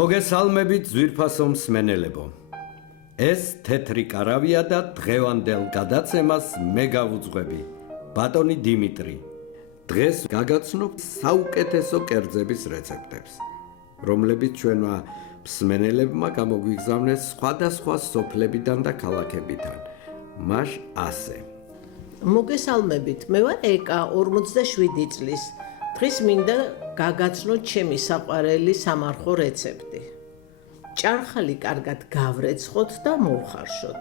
მოგესალმებით ძვირფასო მსმენელებო. ეს თეთრი კარავია და დღევანდელ გადაცემას მე გავუძღვები, ბატონი დიმიტრი. დღეს გაგაცნობ საუკეთესო კერძების რეცეპტებს, რომლებიც ჩვენმა მსმენელებმა გამოგვიგზავნეს სხვადასხვა სოფლებიდან და ქალაქებიდან. მაშ ასე. მოგესალმებით, მე ვარ ეკა 47 წლის. დღეს მინდა გაგაცნოთ ჩემი საყვარელი სამარხო რეცეპტი. ჭარხალი კარგად გავრეცხოთ და მოვხარშოთ.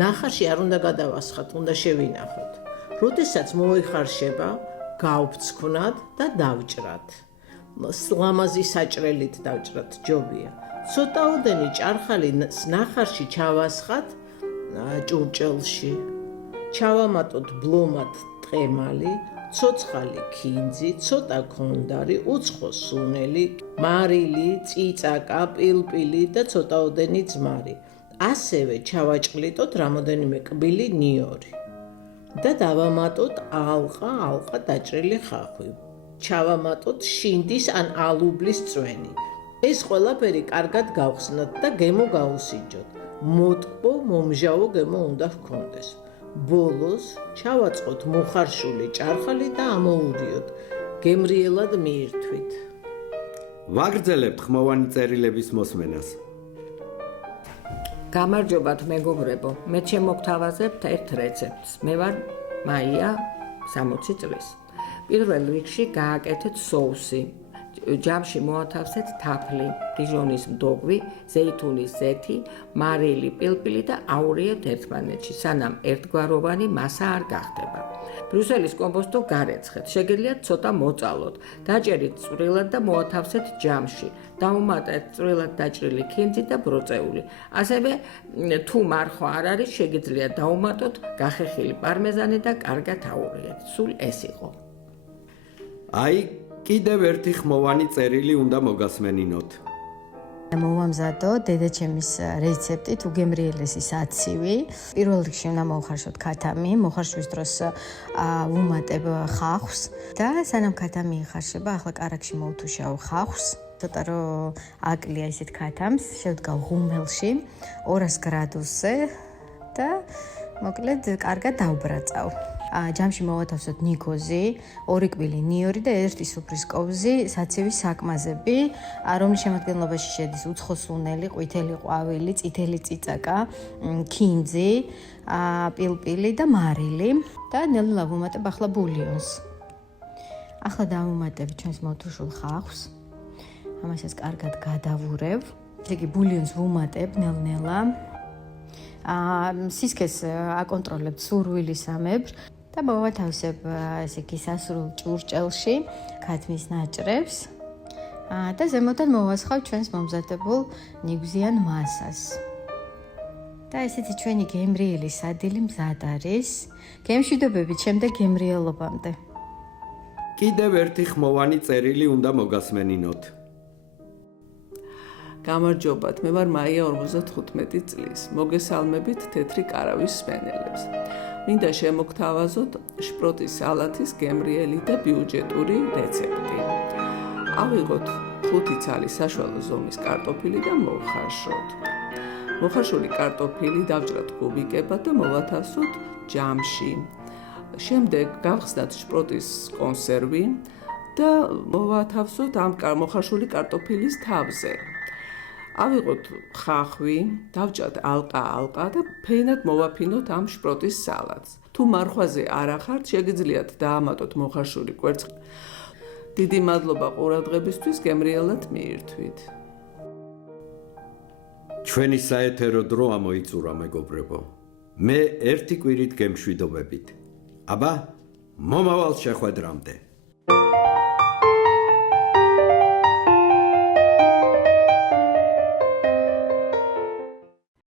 ნახარში არ უნდა გადავასხათ, უნდა შევინახოთ. როდესაც მოიხარშება, გავფრთხვნათ და დავჭრათ. ლამაზი საჭრელით დავჭრათ, ჯობია. ცოტაოდენი ჭარხალი ნახარში ჩავასხათ ჭურჭელში. ჩავამატოთ ბლომად ტყემალი, ცოცხალი ქინძი, ცოტა ქონდარი, უცხო სუნელი, მარილი, წიწაკა, პილპილი და ცოტაოდენი ძმარი. ასევე ჩავაჭყლიტოთ რამოდენიმე კბილი ნიორი და დავამატოთ ალყა დაჭრილი ხახვი. ჩავამატოთ შინდის ან ალუბლის წვენი. ეს ყველაფერი კარგად გავხსნათ და გემო გაუსინჯოთ. მოტკბო, მომჟავო გემო უნდა ჰქონდეს. ბოლოს ჩავაწყოთ მოხარშული ჭარხალი და ამოურიოთ. გემრიელად მიირთვით. ვაგრძელებთ ხმოვანი წერილების მოსმენას. გამარჯობათ მეგობრებო, მე შემოგთავაზებთ ერთ რეცეპტს. მე ვარ მაია 60 წლის. პირველ რიგში გააკეთეთ соуსი. ჯამში მოათავსეთ თაფლი, დიჟონის მდოგვი, ზეითუნის ზეთი, მარილი, პილპილი და აურიეთ ერთმანეთში, სანამ ერთგვაროვანი მასა არ გახდება. ბრუსელის კომპოსტო გარეცხეთ, შეგიძლიათ ცოტა მოწალოთ, დაჭერით წვრილად და მოათავსეთ ჯამში. დაუმატეთ წვრილად დაჭრილი ქინძი და ბროწეული. ასევე თუ მარხვა არ არის, შეგიძლიათ დაუმატოთ გახეხილი პარმეზანი და კარგად აურიეთ. სულ ეს იყო. აი კიდევ ერთი ხმოვანი წერილი უნდა მოგასმენინოთ. მოვამზადო დედაჩემის რეცეპტით უგემრიელესი საცივი. პირველ რიგში უნდა მოვხარშოთ ქათამი, მოხარშვის დროს ვუმატებ ხახვს და სანამ ქათამი იხარშება, ახლა კარაქში მოვთუშავ ხახვს. ცოტა რომ აკლია ისეთ ქათამს, შევდგავ ღუმელში 200 გრადუსზე და მოკლედ კარგად დავბრაწავ. ჯამში მოვათავსოთ ნიკოზი, 2 კბილი ნიორი და 1 სუფრის კოვზი საცივის საკმაზები, რომლის შემადგენლობაში შედის უცხო სუნელი, ყვითელი ყვავილი, წითელი წიწაკა, ქინძი, პილპილი და მარილი და ნელ-ნელა ვუმატებ ახლა ბულიონს. ახლა დავუმატებ ჩვენს მოთუშულ ხახვს. ამასაც კარგად გადავურევ. ესე იგი ბულიონს ვუმატებ ნელ-ნელა. სისქეს აკონტროლებთ სურვილისამებრ და მოვათავსებ ესე იგი სასრულ ჭურჭელში ქათმის ნაჭრებს და ზემოდან მოვასხავ ჩვენს მომზადებულ ნიგვზიან მასას. და ესეთი ჩვენი გემრიელი სადილი მზად არის. გემშვიდობებით შემდეგ გემრიელობამდე. კიდევ ერთი ხმოვანი წერილი უნდა მოგასმენინოთ. გამარჯობათ, მე ვარ მაია 55 წლის. მოგესალმებით თეთრი კარავის მსმენელებს. მინდა შემოგთავაზოთ შპროტის სალათის გემრიელი და ბიუჯეტური რეცეპტი. ავიღოთ 5 ცალი საშუალო ზომის კარტოფილი და მოვხარშოთ. მოხარშული კარტოფილი დავჭრათ კუბიკებად და მოვათავსოთ ჯამში. შემდეგ გავხსნათ შპროტის კონსერვი და მოვათავსოთ ამ მოხარშული კარტოფილის თავზე. ავიღოთ ხახვი, დავჭათ ალყა და ფენად მოვაფინოთ ამ შპროტის სალატს. თუ მარხვაზე არ ახართ, შეგიძლიათ დაამატოთ მოხარშული კვერცხი. დიდი მადლობა ყურადღებისთვის, გემრიელად მიირთვით. ჩვენი საეთერო დრო ამოიწურა მეგობრებო. მე ერთი კვირით გემშვიდობებით. აბა, მომავალ შეხვედრამდე.